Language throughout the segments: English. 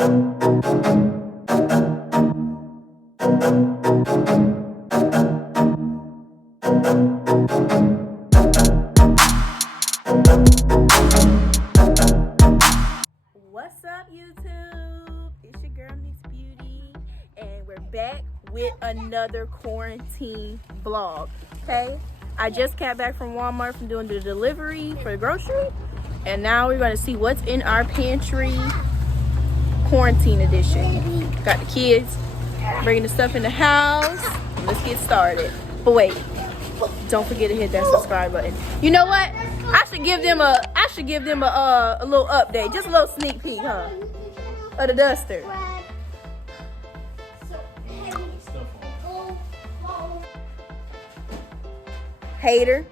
What's up, YouTube? It's your girl Miss Beauty, and we're back with another quarantine vlog. Okay, I just got back from Walmart from doing the delivery for the grocery, and now we're going to see what's in our pantry. Quarantine edition. Got the kids bringing the stuff in the house. Let's get started. But wait, don't forget to hit that subscribe button. You know what? I should give them a little update, just a little sneak peek, huh? Of the duster. Hater.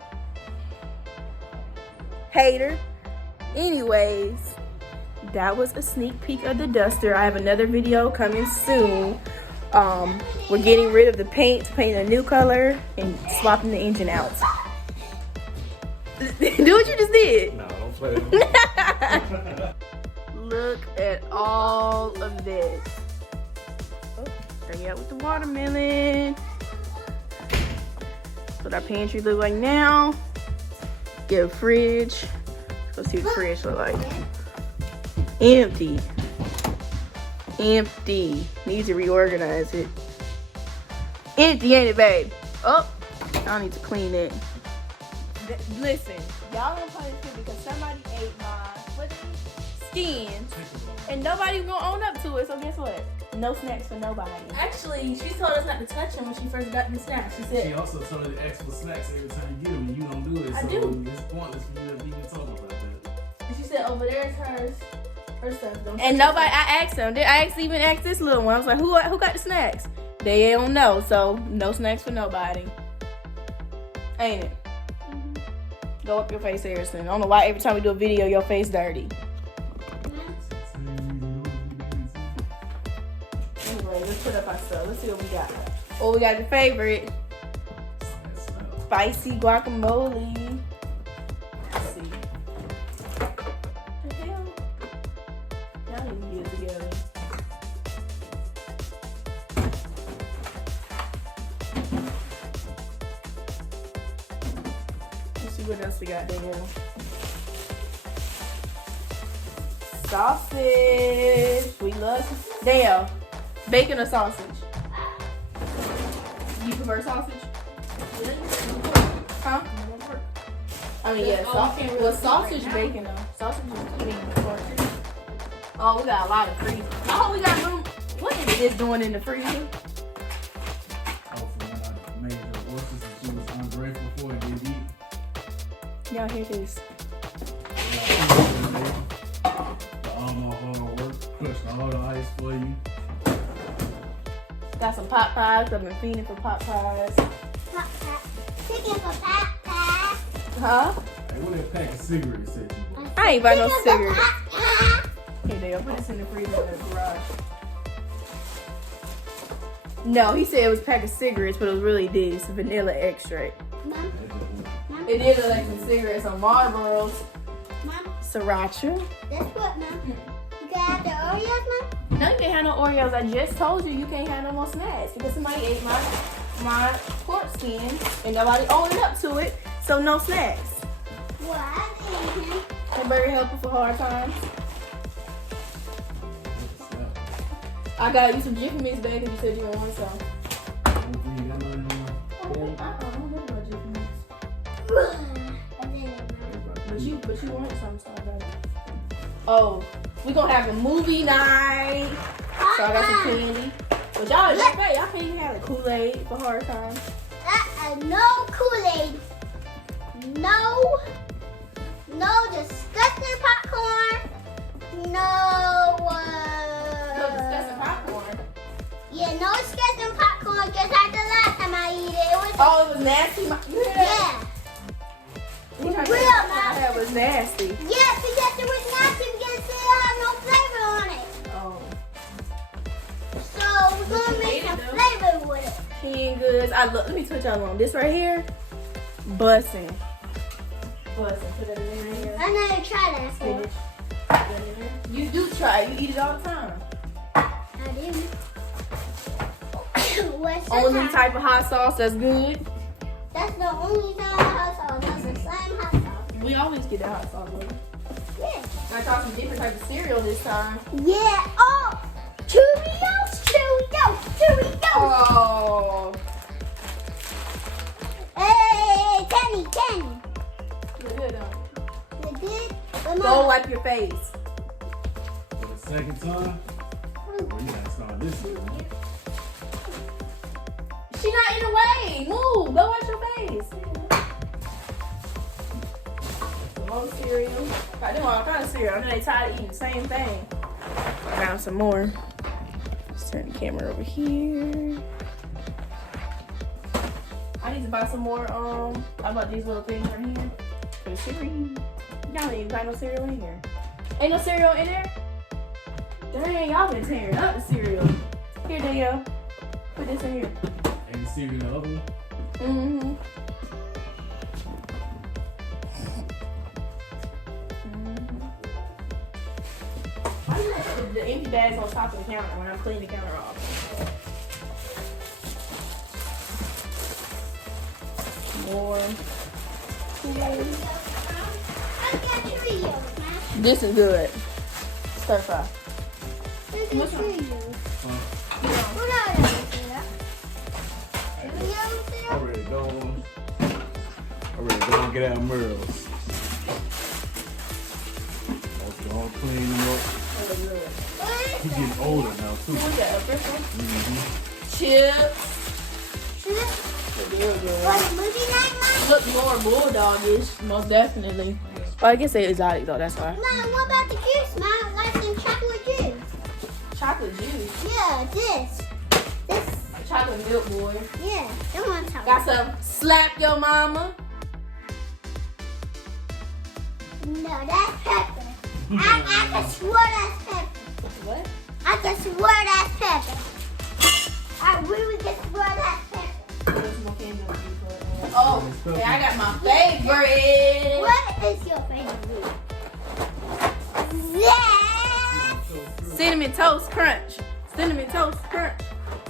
Anyways, that was a sneak peek of the duster. I have another video coming soon. We're getting rid of the paint to paint a new color and swapping the engine out. Do what you just did. No, don't play. Look at all of this. Oh, start out with the watermelon. That's what our pantry look like now. Get a fridge. Let's see what the fridge look like. Empty. Need to reorganize it. Empty, ain't it, babe? Oh, I need to clean it. Listen, y'all gonna punish me because somebody ate my skins, and nobody gonna own up to it. So guess what? No snacks for nobody. Actually, she told us not to touch them when she first got the snacks. She said. She also told us to ask for snacks every time you get them, and you don't do it. I so do. It's pointless for you to even talk about that. And she said over there is hers. Her stuff. And nobody. I asked them. I even asked this little one. I was like, who got the snacks? They don't know. So no snacks for nobody. Ain't it? Go up your face, Harrison. I don't know why every time we do a video, your face dirty. Anyway, let's put up our stuff. Let's see what we got. Oh, we got the favorite. Spicy guacamole. Let's see. What the hell? Y'all need to get it together. What else we got there? Sausage. We love Dale. Bacon or sausage? You prefer sausage? Huh? I mean, yeah, sausage. Well, sausage bacon though. Sausage is pretty important. Oh, we got a lot of freezer. Oh, we got room. What is this doing in the freezer? Oh, for when I made the oysters and she was ungrateful for it, did eat. Y'all hear this? All my hard work, crushed all the ice for you. Got some pot pies. I've been feeding for pot pies. Chicken for pot pie. Huh? Hey, what that pack of cigarettes said you bought? I ain't buy no cigarettes. Hey, Dale, put this in the freezer in the garage. No, he said it was a pack of cigarettes, but it was really this vanilla extract. Mom, It is like some cigarettes on Marlboros. Mom, Sriracha. that's what, Mom. You can have the Oreos, Mom? No, you can't have no Oreos. I just told you can't have no more snacks because somebody ate my pork skin and nobody owning up to it, so no snacks. Well, I'm eating. Hamburger helper for hard times. I got you some Jiffy Mix back because you said you want some. I don't know about Jiffy Mix. But you wanted some, so I got it. Oh, we gonna have a movie night. So I got some candy. But y'all can't even have a Kool-Aid for hard times. No Kool-Aid. No disgusting popcorn. No disgusting popcorn. Yeah, no disgusting popcorn just like the last time I eat it. Oh, it was nasty? You hear that? Yeah. You heard Real that? That was nasty. Yeah, because it was nasty because it still had no flavor on it. Oh. So we're gonna make some flavor with it. Canned goods. Let me touch y'all on this right here. Bussin'. Put it in there. I never tried that before. Spinach. You do try it. You eat it all the time. What's Only that? type of hot sauce that's good. That's the only time hot sauce. That's the same hot sauce. We always get that hot sauce. Baby. Yeah. I got some different type of cereal this time. Yeah. Oh, Cheerios, Cheerios, Cheerios. Oh. Hey, Kenny. Look good, don't You did? it? Go wipe your face. For the second time. Well, you gotta start this one. She not in the way. Move. Go wash your face. More cereal. Got them all kind of cereal. I know they tired of eating the same thing. I got some more. Let's turn the camera over here. I need to buy some more. How about these little things right here? For the cereal. Y'all ain't even got no cereal in here. Ain't no cereal in there? Dang, y'all been tearing up the cereal. Here, Danielle. Put this in here. Ain't the cereal the other one? Mm-hmm. Why do you put the empty bags on top of the counter when I'm cleaning the counter off? More. I got Cheerios, man. This is good. Stir fry. This is What's that? Cheerios. Huh? What are those there? Cheerios there? Already gone. Already gone. Get out Merle's. All clean them up. That look good. What is He's that? getting older now too. What we got? A fresh one? Mm-hmm. Chips. Is it? Look real good. What, movie night, Mom? Look more bulldogish, most definitely. Well, I guess they're exotic though, that's why. Mom, what about the juice, Mom? Like some chocolate juice. Chocolate juice. Yeah, this. Chocolate milk, boy. Yeah, don't want to talk. Got some slap your mama. No, that's pepper. I can swear that's pepper. What? I can swear that's pepper. I really can swear that's pepper. Oh, okay, I got my favorite. What is your favorite? Yeah. Cinnamon toast crunch. Cinnamon toast crunch.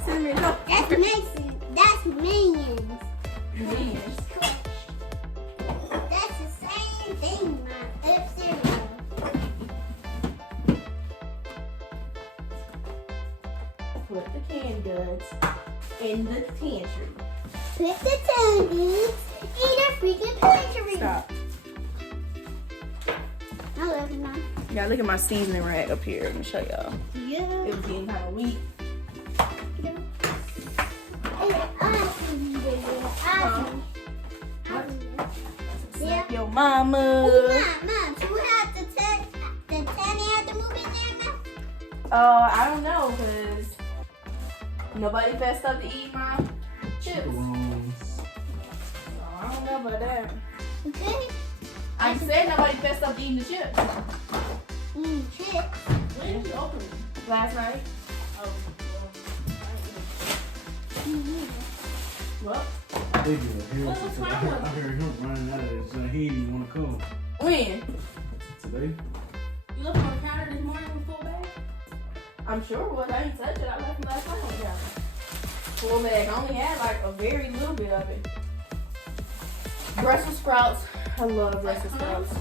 Cinnamon toast. That's Mason. That's Minions. Yes. That's the same thing, Mom. It's cereal. Put the canned goods in the pantry. Put the candies in a freaking pantry. Stop. I love it, Mom. Yeah, look at my seasoning rack up here. Let me show y'all. Yeah. It was getting kind of weak. Yeah. Your mama. Mom, do we have the Tanny at the movie now, Mom? I don't know, because nobody fessed up to eat my chips. Macarons. I don't know about that. Okay. I said nobody fessed up to eating the chips. Chips. When did you open it? Last night. Oh, well. They get a hell What's since wrong I with heard him running out of there. So he didn't even want to come When? today. You looked on the counter this morning with full bag? I'm sure it was. I ain't touched it. I left it last night on the counter. Full bag. I only had like a very little bit of it. Brussels sprouts. I love Brussels sprouts.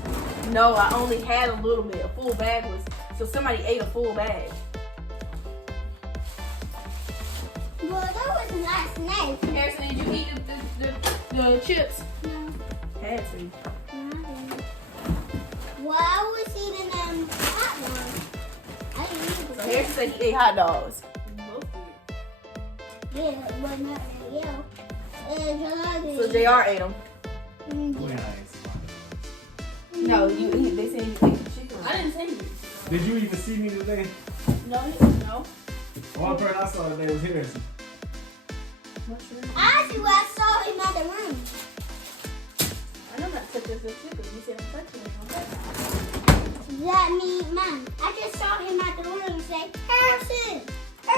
No, I only had a little bit. A full bag was, so somebody ate a full bag. Well, that was last night. Harrison, did you eat the chips? No. Had to. Well, I was eating them hot ones. I didn't eat So the Harrison said he ate hot dogs. Yeah, but not yeah. So JR ate them. When I No, you eat. They said you ate the chicken. I didn't say you. Did you even see me today? No. All person I saw today was Harrison. Actually, I saw him at the room. I know not to touch this chicken. You said I'm touching it. That me, Mom. I just saw him at the room and say, Harrison. I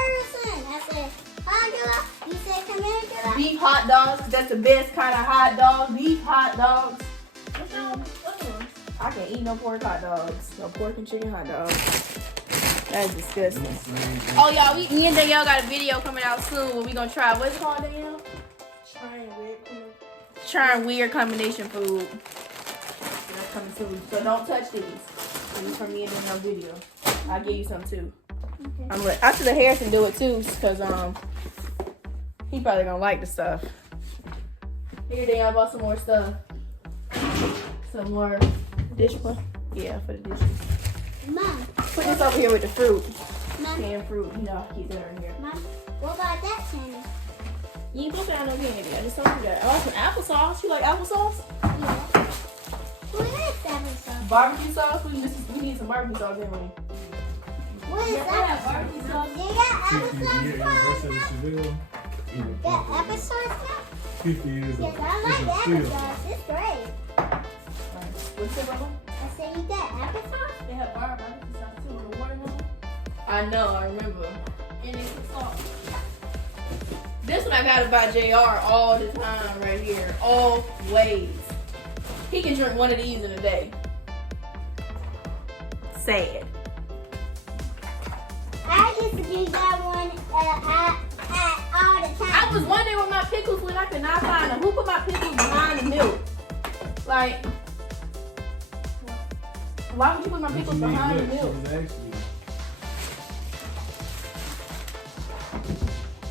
said, Angela. You said, come here, Angela. Beef hot dogs. That's the best kind of hot dog. Beef hot dogs. What's wrong with the other ones? I can't eat no pork hot dogs. No pork and chicken hot dogs. That's disgusting. Oh, y'all, me and Danielle got a video coming out soon where we gonna try, what's it called, Danielle? Trying weird combination food. That's coming soon. So don't touch these. This is from me and Danielle's video. I'll give you some too. Okay. I should let Harrison do it too, because he probably gonna like the stuff. Here, Danielle, I bought some more stuff. Some more dishwasher. Yeah, for the dishes. Mom. Put this over here with the fruit. Mom. Canned fruit. You know, keep that in here. Mom, what about that candy? You ain't supposed to have no candy. I just told you that. I want some applesauce. You like applesauce? Yeah. What is applesauce? Barbecue sauce? We need some barbecue sauce, don't we? What is that? Barbecue sauce. You got applesauce? Got applesauce now? 50 years Yes, I like the applesauce. It's great. What's it, Mama? I said you got applesauce? They have barbecue sauce too with the watermelon. I know, I remember. And it's the sauce. This one I gotta buy JR all the time right here. Always. He can drink one of these in a day. Sad. I used to do that one all the time. I was wondering where my pickles went. I could not find them. Who put my pickles behind the milk? Like, why would you put my pickles behind the milk?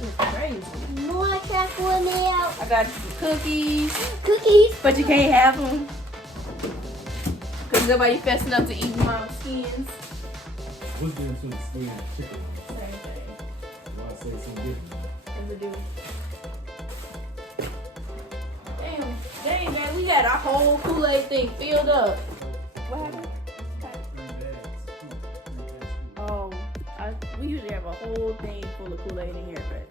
It's crazy. More chocolate milk. I got you some cookies, Cookies. but you can't have them. Because nobody fessing up to eat my skins. What's the difference between the skin and chicken? Same thing. Why I say something different? In the do. Dang, man, we got our whole Kool-Aid thing filled up. What happened? 3 bags. Oh, we usually have a whole thing full of Kool-Aid in here, but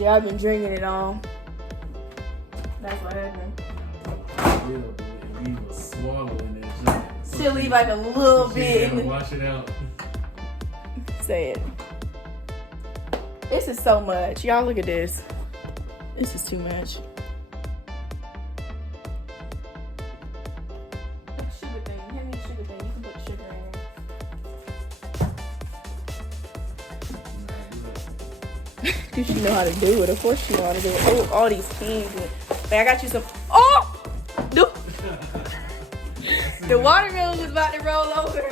yeah, I've been drinking it all. That's what happened. Yeah, but we was swallowing that junk. She'll leave like a little bit. Yeah, wash it out. Say it. This is so much. Y'all look at this. This is too much. Sugar thing. Hand me the sugar thing. You can put the sugar in there. Because she know how to do it. Of course she know how to do it. Oh, all these cans. Man, I got you some. Oh! The watermelon was about to roll over.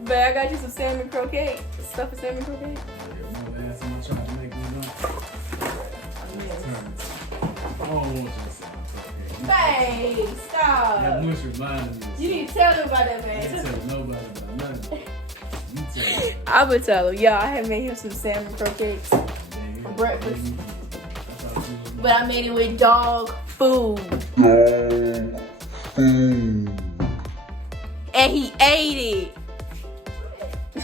But I got you some salmon croquette. Stuff of salmon croquette. Last time I tried to make one up. I don't want you to say Hey, stop. that mush reminded me of You need to tell them about that, You man. tell nobody about nothing. You tell them. I would tell him. Yeah, I had made him some salmon croquettes for breakfast. But I made it with dog food. And he ate it.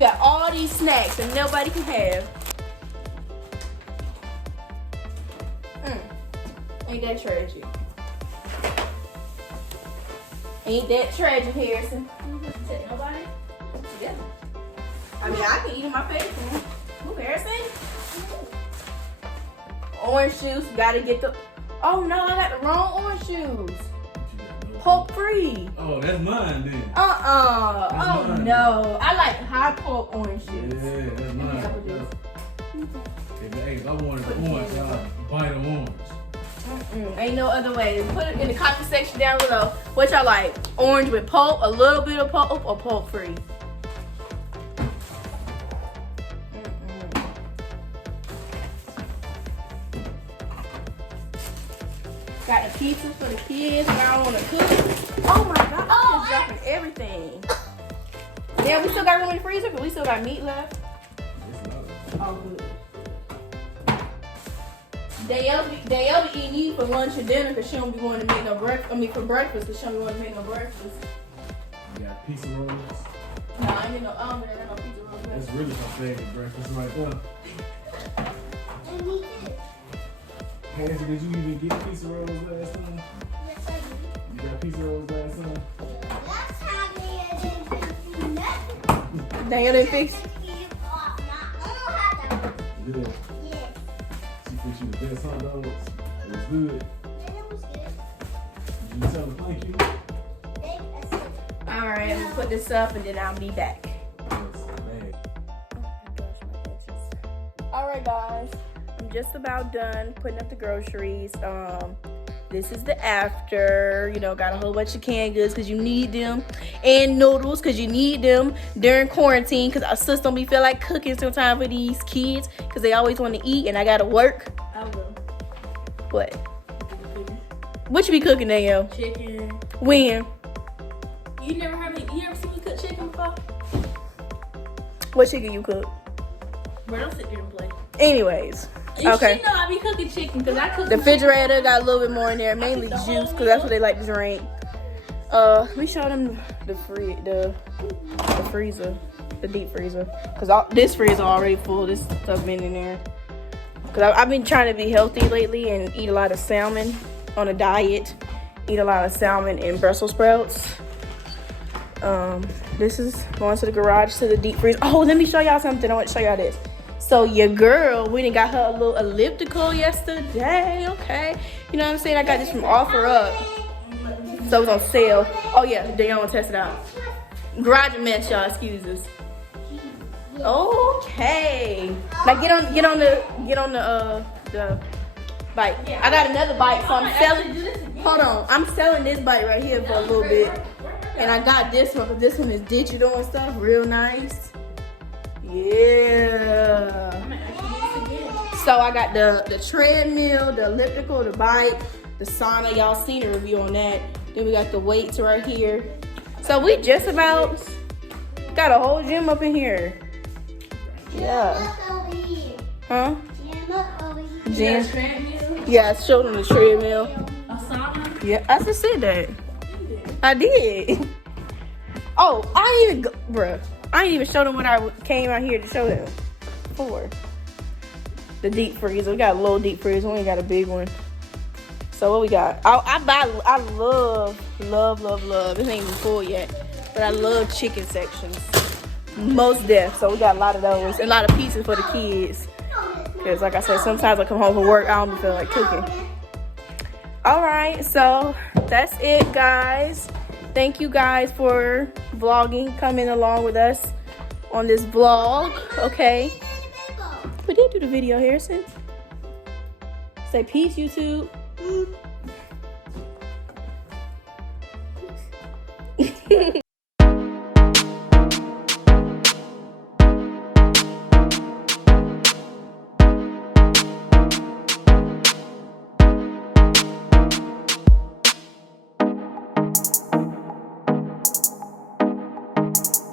Got all these snacks that nobody can have. Ain't that tragic? Ain't that tragic, Harrison? Said nobody? Yeah. I mean, I can eat in my face. Who, Harrison? Orange juice, gotta get the. Oh no, I got the wrong orange juice. Pulp free. Oh, that's mine then. Oh mine. no. I like high pulp orange juice. Yeah, that's mine. Apple juice. If I wanted the orange, I'd bite an orange. Ain't no other way. Put it in the comment section down below. What y'all like? Orange with pulp, a little bit of pulp, or pulp free? Got the pizza for the kids. Now I want to cook. Oh my god! I'm just dropping everything. Yeah, we still got room in the freezer, but we still got meat left. Oh, good. Danielle be eating these for lunch and dinner because she don't be wanting to make no breakfast. I mean, for breakfast because she don't be wanting to make no breakfast. You got pizza rolls. No, I ain't get no omelet. I got no pizza rolls. That's really my favorite breakfast right there. And me too. Nancy, did you even get pizza rolls last time? Yes, I do. You got pizza rolls last time? Last time they didn't fix nothing. Danielle didn't fix. Good. Yes. She fixed you the best hot dogs. It was good. It was good. You tell her thank you. All right, I'm gonna put this up and then I'll be back. All right, guys, I'm just about done putting up the groceries. This is the after. You know, got a whole bunch of canned goods because you need them, and noodles because you need them during quarantine. Because our sister don't be feel like cooking sometimes for these kids because they always want to eat, and I gotta work. I will. What? What you be cooking, Danielle? Chicken. When? You never heard me? You ever seen me cook chicken before? What chicken you cook? Bro, don't sit there and play. Anyways, okay. You know I be cooking chicken because I cook. The refrigerator got a little bit more in there, mainly juice, because that's what they like to drink. We showed them the freezer, the deep freezer, because this freezer already full. This stuff been in there. Because I've been trying to be healthy lately and eat a lot of salmon on a diet. Eat a lot of salmon and Brussels sprouts. This is going to the garage to the deep freezer. Oh, let me show y'all something. I want to show y'all this. So your girl, we done got her a little elliptical yesterday, okay? You know what I'm saying? I got this from Offer Up. So it was on sale. Oh yeah, then y'all wanna test it out. Garage mess, y'all, excuse us. Okay. Now get on the bike. I got another bike, so I'm selling. Hold on, I'm selling this bike right here for a little bit. And I got this one, because this one is digital and stuff, real nice. Yeah. So I got the treadmill, the elliptical, the bike, the sauna. Y'all seen the review on that. Then we got the weights right here. So we just about got a whole gym up in here. Yeah. Huh? Gym. Yeah, I showed them the treadmill. A sauna? Yeah, I just said that. I did. Oh, I ain't even bruh. I ain't even show them what I came out here to show them for. The deep freezer. We got a little deep freezer. We ain't got a big one. So what we got? I love. This ain't even full yet, but I love chicken sections. Most def. So we got a lot of those and a lot of pieces for the kids. Because like I said, sometimes I come home from work, I don't feel like cooking. All right, so that's it, guys. Thank you guys for vlogging, coming along with us on this vlog, okay? We did do the video, Harrison. Say peace, YouTube.